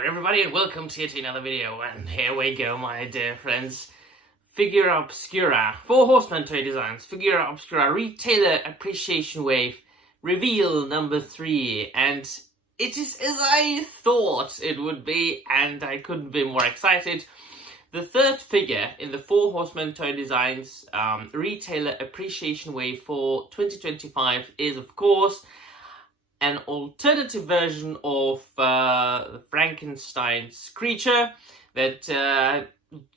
there everybody and welcome to yet another video, and here we go my dear friends. Figura Obscura, 4 Horsemen toy designs, Figura Obscura Retailer Appreciation Wave, reveal number 3, and it is as I thought it would be, and I couldn't be more excited. The third figure in the 4 Horsemen toy designs Retailer Appreciation Wave for 2025 is of course an alternative version of Frankenstein's creature that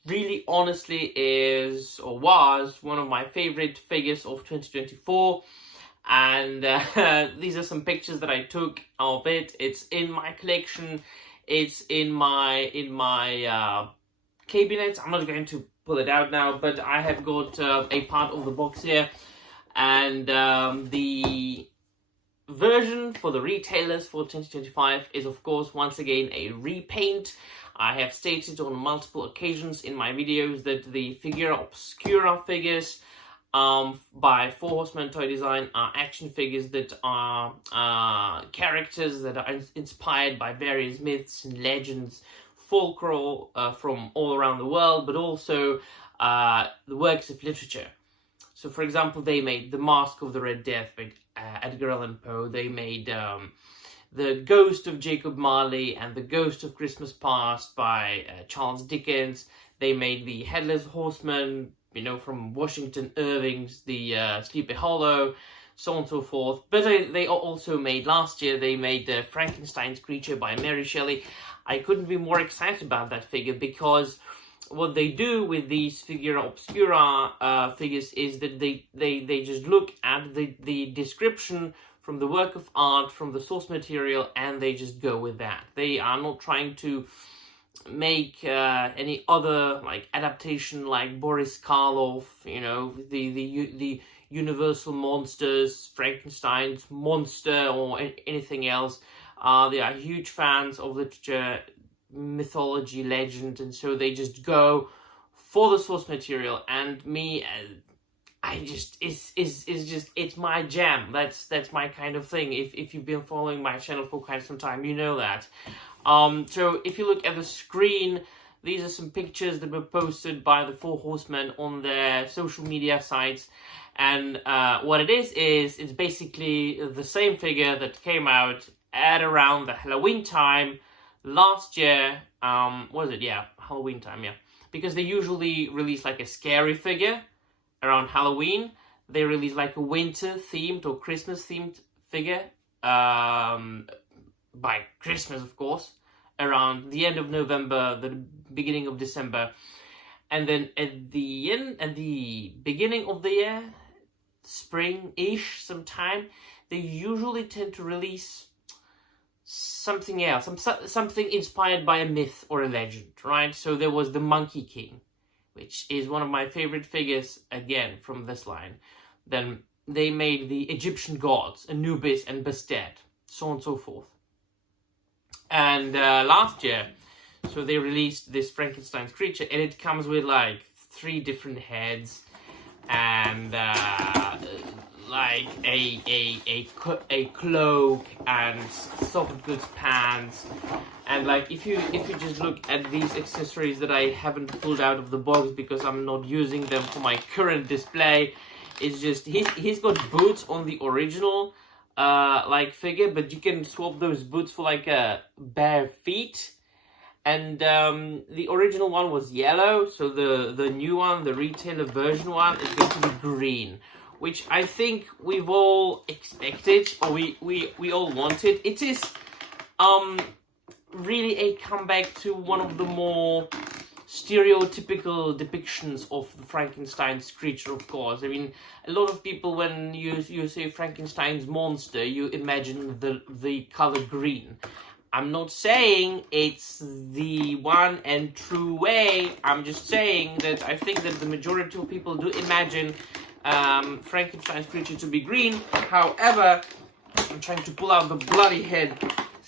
really honestly is or was one of my favorite figures of 2024, and these are some pictures that I took of it. It's in my collection, it's in my cabinet. I'm not going to pull it out now, but I have got a part of the box here, and the version for the retailers for 2025 is of course once again a repaint. I have stated on multiple occasions in my videos that the Figura Obscura figures by 4 Horsemen Toy Design are action figures that are characters that are inspired by various myths and legends, folklore from all around the world, but also the works of literature. So for example, they made The Mask of the Red Death by Edgar Allan Poe. They made The Ghost of Jacob Marley and The Ghost of Christmas Past by Charles Dickens. They made The Headless Horseman, you know, from Washington Irving's The Sleepy Hollow, so on and so forth. But they also made, last year, they made Frankenstein's creature by Mary Shelley. I couldn't be more excited about that figure, because what they do with these Figura Obscura figures is that they just look at the description from the work of art, from the source material, and they just go with that. They are not trying to make any other like adaptation like Boris Karloff, you know, the Universal Monsters, Frankenstein's monster, or anything else. They are huge fans of literature, mythology, legend, and so they just go for the source material. And me, it's my jam. That's my kind of thing. If you've been following my channel for quite some time, you know that. So if you look at the screen, these are some pictures that were posted by the 4 Horsemen on their social media sites. And what it is it's basically the same figure that came out at around the Halloween time last year. Was it? Yeah, Halloween time, yeah. Because they usually release like a scary figure around Halloween. They release like a winter-themed or Christmas-themed figure by Christmas, of course, around the end of November, the beginning of December. And then at the beginning of the year, spring-ish sometime, they usually tend to release something else, something inspired by a myth or a legend, right? So there was the Monkey King, which is one of my favorite figures, again, from this line. Then they made the Egyptian gods, Anubis and Bastet, so on and so forth. And last year, so they released this Frankenstein's creature, and it comes with like 3 different heads, and like a cloak and soft goods pants. And like if you just look at these accessories that I haven't pulled out of the box because I'm not using them for my current display, it's just he's got boots on the original like figure, but you can swap those boots for like bare feet. And the original one was yellow, so the new one, the retailer version one, is going to be green, which I think we've all expected, or we all wanted. It is really a comeback to one of the more stereotypical depictions of the Frankenstein's creature, of course. I mean, a lot of people, when you say Frankenstein's monster, you imagine the color green. I'm not saying it's the one and true way. I'm just saying that I think that the majority of people do imagine Frankenstein's creature to be green. However, I'm trying to pull out the bloody head.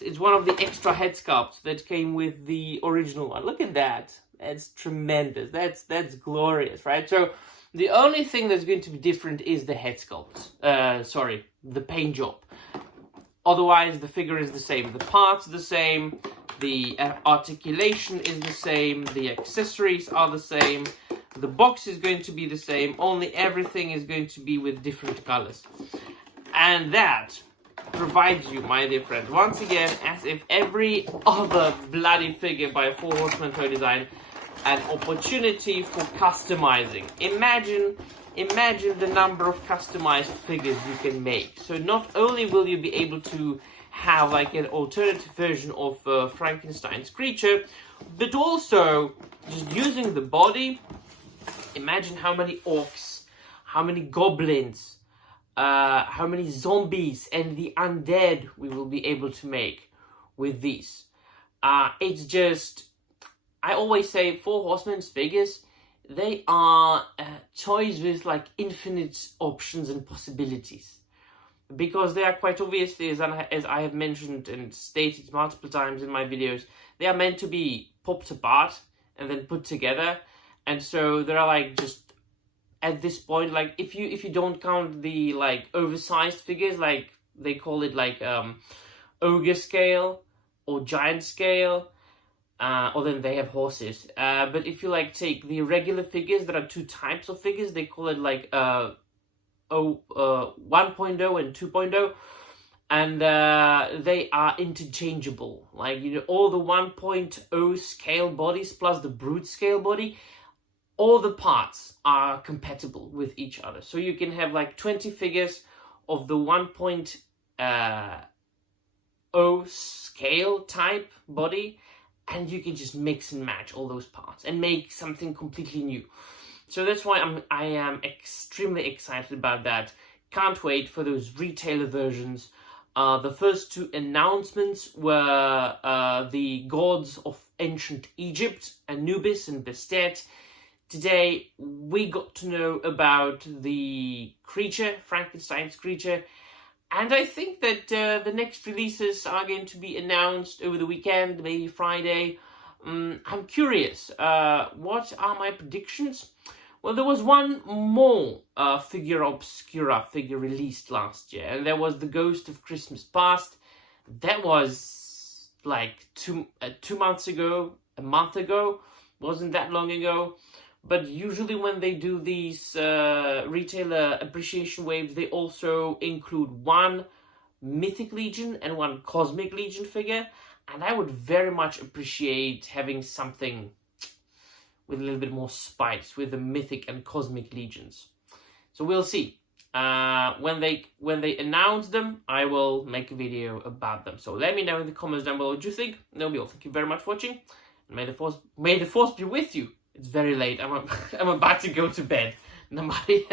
It's one of the extra head sculpts that came with the original one. Look at that. That's tremendous. That's glorious, right? So the only thing that's going to be different is the head sculpt. Sorry, the paint job. Otherwise, the figure is the same. The parts are the same, the articulation is the same, the accessories are the same, the box is going to be the same, only everything is going to be with different colors. And that provides you, my dear friends, once again, as if every other bloody figure by a 4 Horsemen toy design, an opportunity for customizing. Imagine the number of customized figures you can make. So not only will you be able to have like an alternative version of Frankenstein's creature, but also just using the body. Imagine how many orcs, how many goblins, how many zombies and the undead we will be able to make with these. It's just, I always say 4 Horsemen's figures, they are toys with like infinite options and possibilities. Because they are quite obviously, as I have mentioned and stated multiple times in my videos, they are meant to be popped apart and then put together. And so they're like just, at this point, like if you don't count the like oversized figures, like they call it like ogre scale or giant scale, or then they have horses. But if you like take the regular figures, there are 2 types of figures. They call it like 1.0 and 2.0, and they are interchangeable. Like, you know, all the 1.0 scale bodies plus the brute scale body, all the parts are compatible with each other. So you can have like 20 figures of the 1.0 scale type body, and you can just mix and match all those parts and make something completely new. So that's why I am extremely excited about that. Can't wait for those retailer versions. The first 2 announcements were the gods of ancient Egypt, Anubis and Bastet. Today we got to know about the creature, Frankenstein's creature. And I think that the next releases are going to be announced over the weekend, maybe Friday. I'm curious, what are my predictions? Well, there was one more Figura Obscura figure released last year, and that was the Ghost of Christmas Past. That was like 2 months ago, a month ago, wasn't that long ago. But usually when they do these retailer appreciation waves, they also include 1 Mythic Legion and 1 Cosmic Legion figure. And I would very much appreciate having something with a little bit more spice with the Mythic and Cosmic Legions. So we'll see. When they announce them, I will make a video about them. So let me know in the comments down below what you think. That'll be all. Thank you very much for watching. And may the force be with you. It's very late. I'm about to go to bed. Nobody.